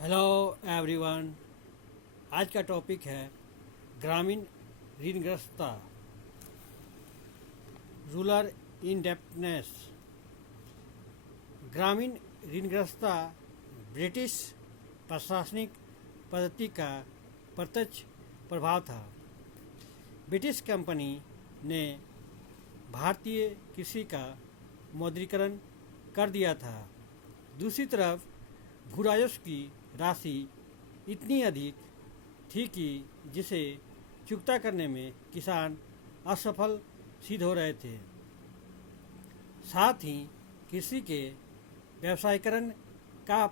Hello everyone. आज का topic है ग्रामीण ऋणग्रस्तता, रूरल इंडेप्टनेस। ग्रामीण ऋणग्रस्तता ब्रिटिश प्रशासनिक पद्धति का प्रत्यक्ष प्रभाव था। ब्रिटिश कंपनी ने भारतीय कृषि का मौद्रीकरण कर दिया था। दूसरी तरफ भू राजस्व की राशि इतनी अधिक थी कि जिसे चुकता करने में किसान असफल सिद्ध हो रहे थे। साथ ही कृषि के व्यवसायीकरण का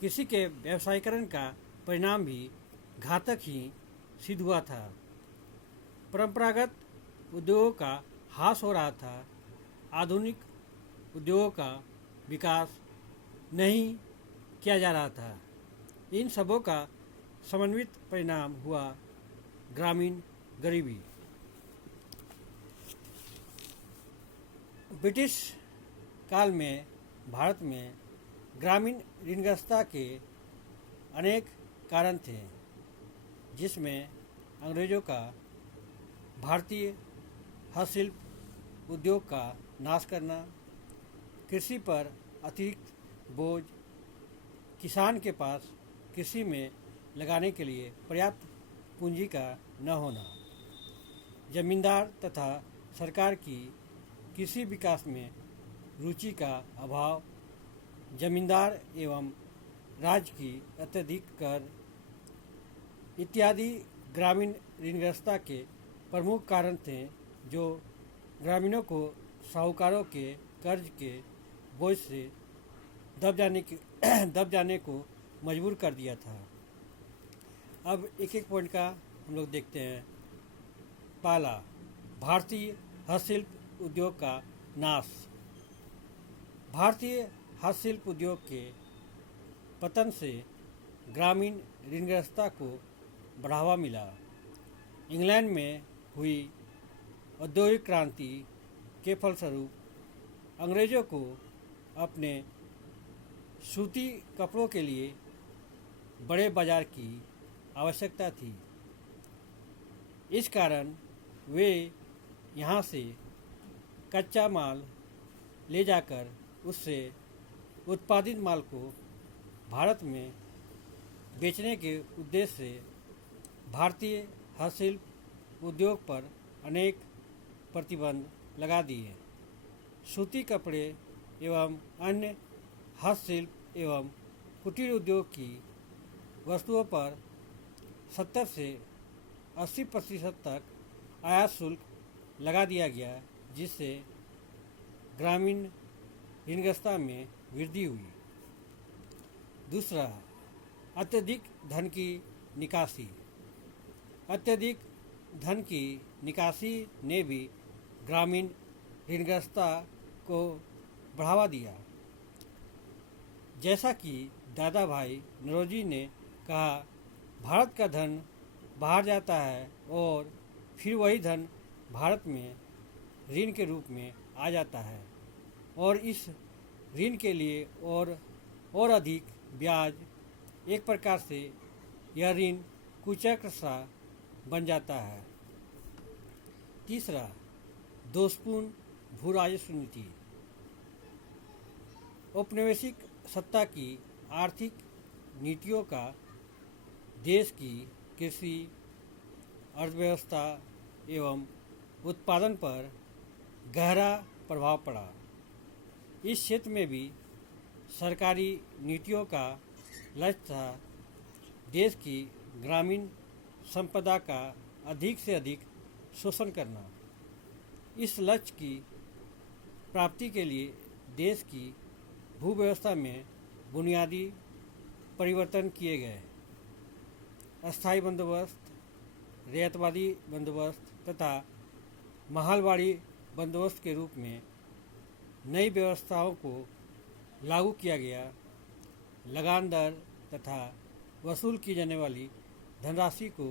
कृषि के व्यवसायीकरण का परिणाम भी घातक ही सिद्ध हुआ था। परंपरागत उद्योगों का ह्रास हो रहा था। आधुनिक उद्योगों का विकास नहीं किया जा रहा था। इन सबों का समन्वित परिणाम हुआ ग्रामीण गरीबी। ब्रिटिश काल में भारत में ग्रामीण ऋणग्रस्तता के अनेक कारण थे, जिसमें अंग्रेजों का भारतीय हस्तशिल्प उद्योग का नाश करना, कृषि पर अतिरिक्त बोझ, किसान के पास कृषि में लगाने के लिए पर्याप्त पूंजी का न होना, जमींदार तथा सरकार की कृषि विकास में रुचि का अभाव, जमींदार एवं राज्य की अत्यधिक कर इत्यादि ग्रामीण ऋणग्रस्तता के प्रमुख कारण थे, जो ग्रामीणों को साहूकारों के कर्ज के बोझ से दब जाने को मजबूर कर दिया था। अब एक एक पॉइंट का हम लोग देखते हैं। पहला, भारतीय हस्तशिल्प उद्योग का नाश। भारतीय हस्तशिल्प उद्योग के पतन से ग्रामीण ऋणग्रस्तता को बढ़ावा मिला। इंग्लैंड में हुई औद्योगिक क्रांति के फलस्वरूप अंग्रेजों को अपने सूती कपड़ों के लिए बड़े बाजार की आवश्यकता थी। इस कारण वे यहाँ से कच्चा माल ले जाकर उससे उत्पादित माल को भारत में बेचने के उद्देश्य से भारतीय हस्तशिल्प उद्योग पर अनेक प्रतिबंध लगा दिए। सूती कपड़े एवं अन्य हस्तशिल्प एवं कुटीर उद्योग की वस्तुओं पर 70 से 80% तक आयात शुल्क लगा दिया गया, जिससे ग्रामीण ऋणग्रस्तता में वृद्धि हुई। दूसरा, अत्यधिक धन की निकासी। अत्यधिक धन की निकासी ने भी ग्रामीण ऋणग्रस्तता को बढ़ावा दिया। जैसा कि दादा भाई नौरोजी ने कहा, भारत का धन बाहर जाता है और फिर वही धन भारत में ऋण के रूप में आ जाता है और इस ऋण के लिए और अधिक ब्याज। एक प्रकार से यह ऋण कुचक्र सा बन जाता है। तीसरा, दोषपूर्ण भू राजस्व नीति। औपनिवेशिक सत्ता की आर्थिक नीतियों का देश की कृषि, अर्थव्यवस्था एवं उत्पादन पर गहरा प्रभाव पड़ा। इस क्षेत्र में भी सरकारी नीतियों का लक्ष्य था देश की ग्रामीण संपदा का अधिक से अधिक शोषण करना। इस लक्ष्य की प्राप्ति के लिए देश की भू व्यवस्था में बुनियादी परिवर्तन किए गए। अस्थायी बंदोबस्त, रैयतवादी बंदोबस्त तथा महलवाड़ी बंदोबस्त के रूप में नई व्यवस्थाओं को लागू किया गया। लगान दर तथा वसूल की जाने वाली धनराशि को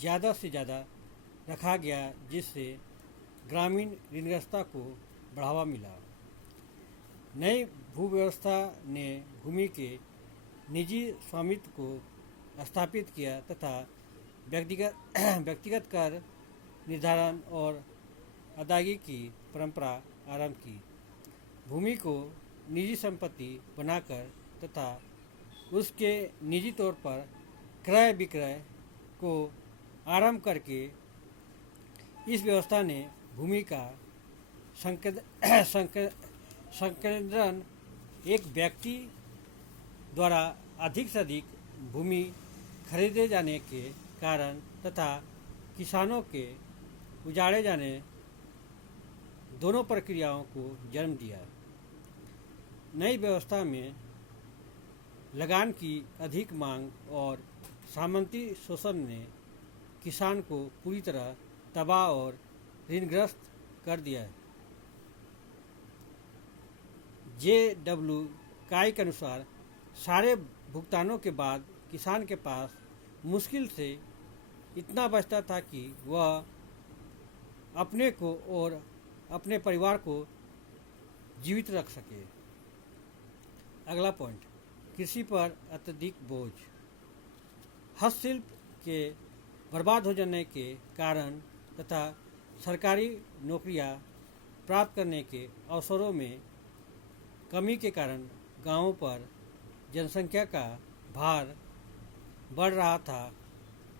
ज़्यादा से ज़्यादा रखा गया, जिससे ग्रामीण ऋणग्रस्तता को बढ़ावा मिला। नई भू व्यवस्था ने भूमि के निजी स्वामित्व को स्थापित किया तथा व्यक्तिगत व्यक्तिगत कर निर्धारण और अदायगी की परंपरा आरंभ की। भूमि को निजी संपत्ति बनाकर तथा उसके निजी तौर पर क्रय विक्रय को आरंभ करके इस व्यवस्था ने भूमि का संकेंद्रण एक व्यक्ति द्वारा अधिक से अधिक भूमि खरीदे जाने के कारण तथा किसानों के उजाड़े जाने दोनों प्रक्रियाओं को जन्म दिया। नई व्यवस्था में लगान की अधिक मांग और सामंती शोषण ने किसान को पूरी तरह तबाह और ऋणग्रस्त कर दिया। जे.डब्ल्यू. काई के अनुसार सारे भुगतानों के बाद किसान के पास मुश्किल से इतना बचता था कि वह अपने को और अपने परिवार को जीवित रख सके। अगला पॉइंट, कृषि पर अत्यधिक बोझ। हस्तशिल्प के बर्बाद हो जाने के कारण तथा सरकारी नौकरियां प्राप्त करने के अवसरों में कमी के कारण गांवों पर जनसंख्या का भार बढ़ रहा था।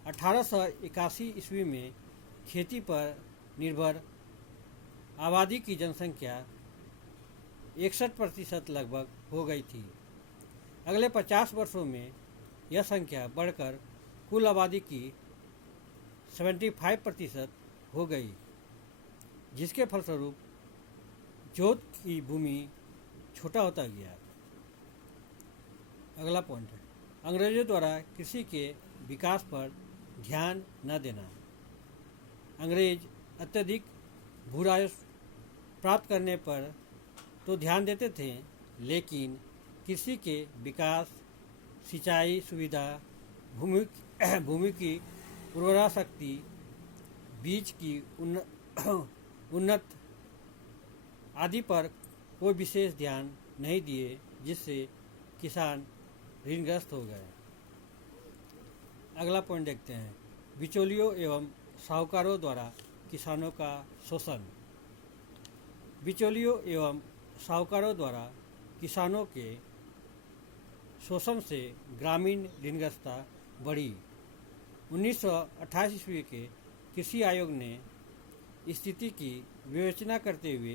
1881 ईस्वी में खेती पर निर्भर आबादी की जनसंख्या 61% लगभग हो गई थी। अगले 50 वर्षों में यह संख्या बढ़कर कुल आबादी की 75% हो गई, जिसके फलस्वरूप जोत की भूमि छोटा होता गया। अगला पॉइंट है अंग्रेजों द्वारा कृषि के विकास पर ध्यान न देना। अंग्रेज अत्यधिक भूराजस्व प्राप्त करने पर तो ध्यान देते थे, लेकिन कृषि के विकास, सिंचाई सुविधा, भूमि की उर्वरा शक्ति, बीज की उन्नत आदि पर कोई विशेष ध्यान नहीं दिए, जिससे किसान ऋणग्रस्त हो गए। अगला पॉइंट देखते हैं बिचौलियों एवं साहूकारों द्वारा किसानों का शोषण। बिचौलियों एवं साहूकारों द्वारा किसानों के शोषण से ग्रामीण ऋणग्रस्तता बढ़ी। 1928 ईस्वी के कृषि आयोग ने स्थिति की विवेचना करते हुए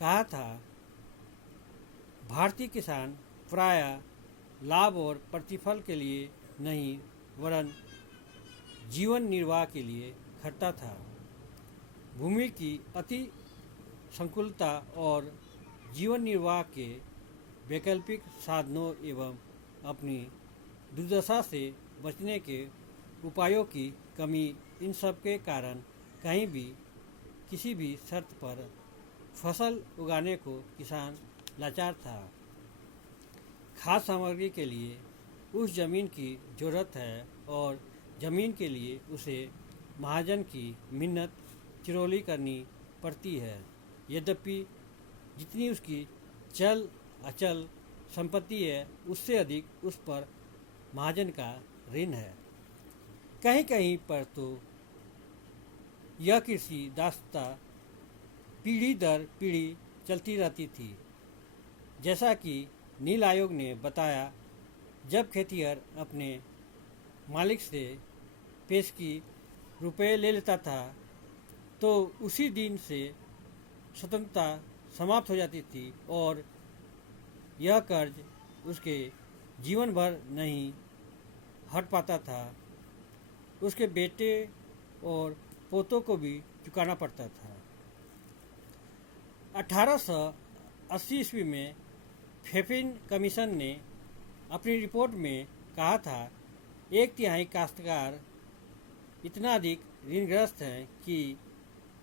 कहा था, भारतीय किसान प्रायः लाभ और प्रतिफल के लिए नहीं वरन जीवन निर्वाह के लिए खटता था। भूमि की अति संकुलता और जीवन निर्वाह के वैकल्पिक साधनों एवं अपनी दुर्दशा से बचने के उपायों की कमी, इन सब के कारण कहीं भी किसी भी शर्त पर फसल उगाने को किसान लाचार था। खाद्य सामग्री के लिए उस जमीन की जरूरत है और जमीन के लिए उसे महाजन की मिन्नत चिरौली करनी पड़ती है। यद्यपि जितनी उसकी चल अचल संपत्ति है, उससे अधिक उस पर महाजन का ऋण है। कहीं कहीं पर तो यह कृषि दास्ता पीढ़ी दर पीढ़ी चलती रहती थी। जैसा कि नील आयोग ने बताया, जब खेतिहर अपने मालिक से पेशगी रुपये ले लेता था तो उसी दिन से स्वतंत्रता समाप्त हो जाती थी और यह कर्ज उसके जीवन भर नहीं हट पाता था। उसके बेटे और पोतों को भी चुकाना पड़ता था। 1880 ईस्वी में फेफिन कमीशन ने अपनी रिपोर्ट में कहा था, 1/3 काश्तकार इतना अधिक ऋणग्रस्त हैं कि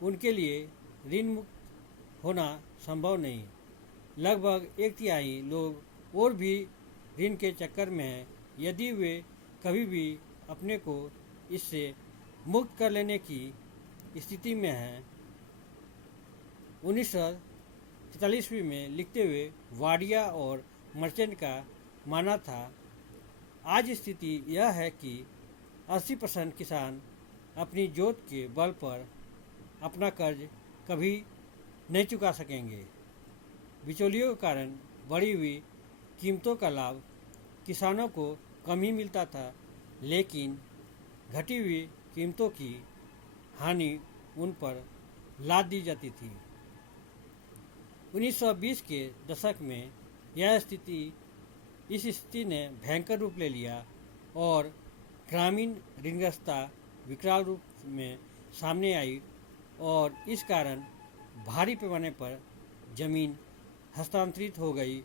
उनके लिए ऋण मुक्त होना संभव नहीं। लगभग 1/3 लोग और भी ऋण के चक्कर में हैं। यदि वे कभी भी अपने को इससे मुक्त कर लेने की स्थिति में हैं। 1943 ईस्वी में लिखते हुए वाडिया और मर्चेंट का मानना था, आज स्थिति यह है कि 80% किसान अपनी जोत के बल पर अपना कर्ज कभी नहीं चुका सकेंगे। बिचौलियों के कारण बढ़ी हुई कीमतों का लाभ किसानों को कम ही मिलता था, लेकिन घटी हुई कीमतों की हानि उन पर लाद दी जाती थी। 1920 के दशक में इस स्थिति ने भयंकर रूप ले लिया और ग्रामीण ऋणग्रस्तता विकराल रूप में सामने आई और इस कारण भारी पैमाने पर जमीन हस्तांतरित हो गई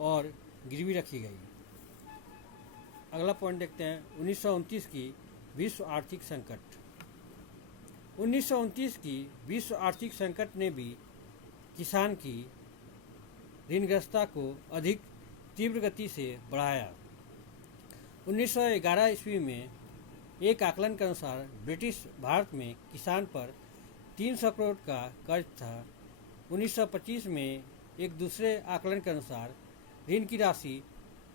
और गिरवी रखी गई। अगला पॉइंट देखते हैं 1929 की विश्व आर्थिक संकट। 1929 की विश्व आर्थिक संकट ने भी किसान की ऋणग्रस्तता को अधिक तीव्र गति से बढ़ाया। 1911 ईस्वी में एक आकलन के अनुसार ब्रिटिश भारत में किसान पर 300 करोड़ का कर्ज था। 1925 में एक दूसरे आकलन के अनुसार ऋण की राशि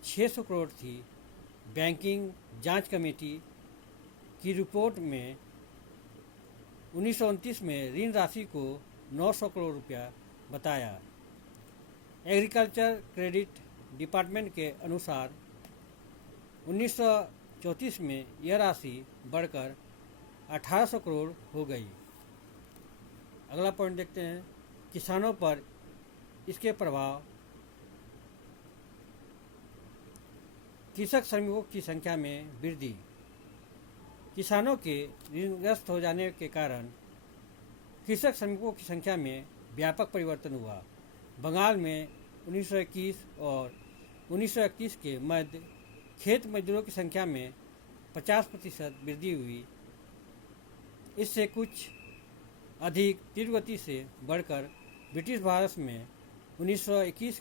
600 करोड़ थी। बैंकिंग जांच कमेटी की रिपोर्ट में 1929 में ऋण राशि को 900 करोड़ रुपया बताया। एग्रीकल्चर क्रेडिट डिपार्टमेंट के अनुसार 1934 में यह राशि बढ़कर 1800 करोड़ हो गई। अगला पॉइंट देखते हैं किसानों पर इसके प्रभाव। कृषक श्रमिकों की संख्या में वृद्धि। किसानों के ऋणग्रस्त हो जाने के कारण कृषक श्रमिकों की संख्या में व्यापक परिवर्तन हुआ। बंगाल में 1921 और 1931 के मध्य खेत मजदूरों की संख्या में 50% वृद्धि हुई। इससे कुछ अधिक तीव्र गति से बढ़कर ब्रिटिश भारत में 1921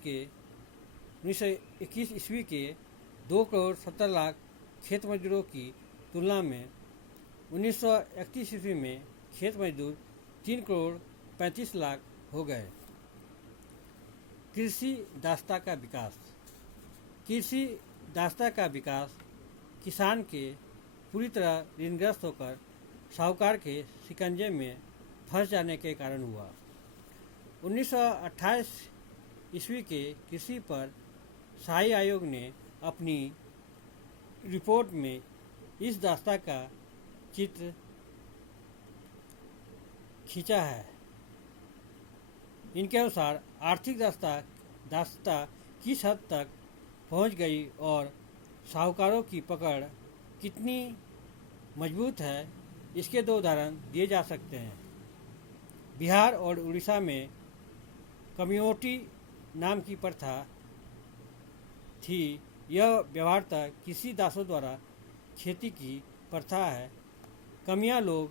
ईस्वी के 2 करोड़ 70 लाख खेत मजदूरों की तुलना में 1931 ईस्वी में खेत मजदूर 3 करोड़ 35 लाख हो गए। कृषि दास्ता का विकास। कृषि दास्ता का विकास किसान के पूरी तरह ऋणग्रस्त होकर साहूकार के शिकंजे में फंस जाने के कारण हुआ। 1928 ईस्वी के कृषि पर शाही आयोग ने अपनी रिपोर्ट में इस दास्ता का चित्र खींचा है। इनके अनुसार आर्थिक दास्ता किस हद तक पहुंच गई और साहूकारों की पकड़ कितनी मजबूत है, इसके 2 उदाहरण दिए जा सकते हैं। बिहार और उड़ीसा में कम्योटी नाम की प्रथा थी। यह व्यवहारतः कृषि दासों द्वारा खेती की प्रथा है। कमियां लोग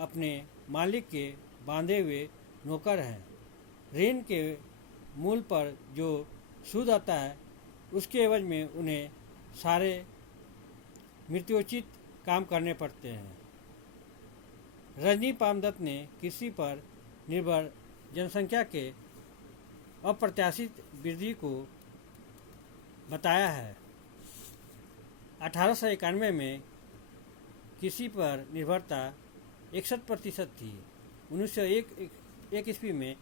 अपने मालिक के बांधे हुए नौकर हैं। ऋण के मूल पर जो सूद आता है उसके एवज में उन्हें सारे मृत्योचित काम करने पड़ते हैं। रजनी पामदत्त ने कृषि पर निर्भर जनसंख्या के अप्रत्याशित वृद्धि को बताया है। 1891 में कृषि पर निर्भरता 61% थी। 1901 ईस्वी में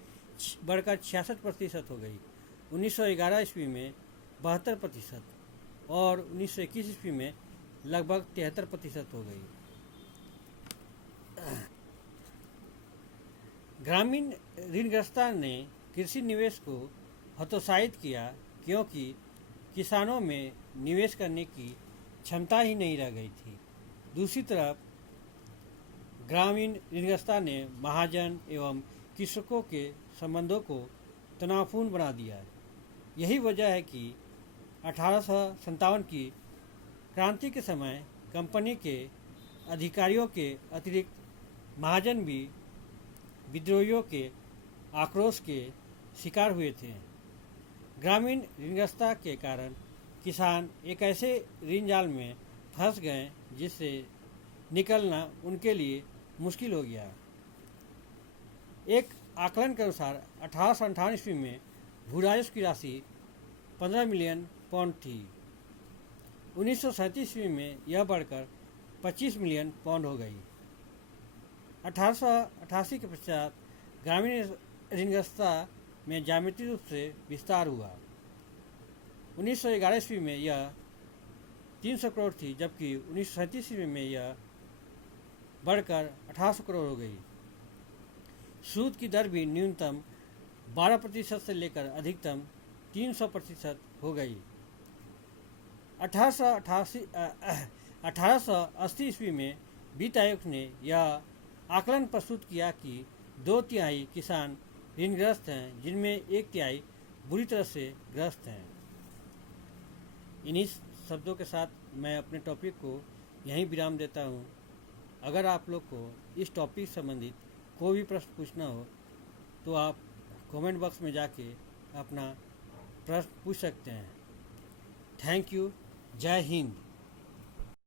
बढ़कर 66% हो गई। 1911 ईस्वी में 72% और 1921 ईस्वी में लगभग 73% हो गई। ग्रामीण ऋणग्रस्तता ने कृषि निवेश को हतोत्साहित किया, क्योंकि किसानों में निवेश करने की क्षमता ही नहीं रह गई थी। दूसरी तरफ ग्रामीण ऋणग्रस्तता ने महाजन एवं कृषकों के संबंधों को तनावपूर्ण बना दिया। यही वजह है कि 1857 की क्रांति के समय कंपनी के अधिकारियों के अतिरिक्त महाजन भी विद्रोहियों के आक्रोश के शिकार हुए थे। ग्रामीण ऋणग्रस्तता के कारण किसान एक ऐसे ऋण जाल में फंस गए जिससे निकलना उनके लिए मुश्किल हो गया। एक आकलन के अनुसार 1858 ईस्वी में भू राजस्व की राशि 15 मिलियन पाउंड थी। 1937 ईस्वी में यह बढ़कर 25 मिलियन पाउंड हो गई। 1888 के पश्चात ग्रामीण ऋणग्रस्तता में ज्यामितीय रूप से विस्तार हुआ। 1911 ईस्वी में यह 300 करोड़ थी, जबकि 1937 ईस्वी में यह बढ़कर 1800 करोड़ हो गई। सूद की दर भी न्यूनतम 12% से लेकर अधिकतम 300% हो गई। 1880 ईस्वी में वित्त आयोग ने यह आकलन प्रस्तुत किया कि 2/3 किसान ऋणग्रस्त हैं, जिनमें 1/3 बुरी तरह से ग्रस्त हैं। इन्हीं शब्दों के साथ मैं अपने टॉपिक को यहीं विराम देता हूँ। अगर आप लोग को इस टॉपिक संबंधित कोई भी प्रश्न पूछना हो तो आप कमेंट बॉक्स में जाके अपना प्रश्न पूछ सकते हैं। Thank you. जय हिंद।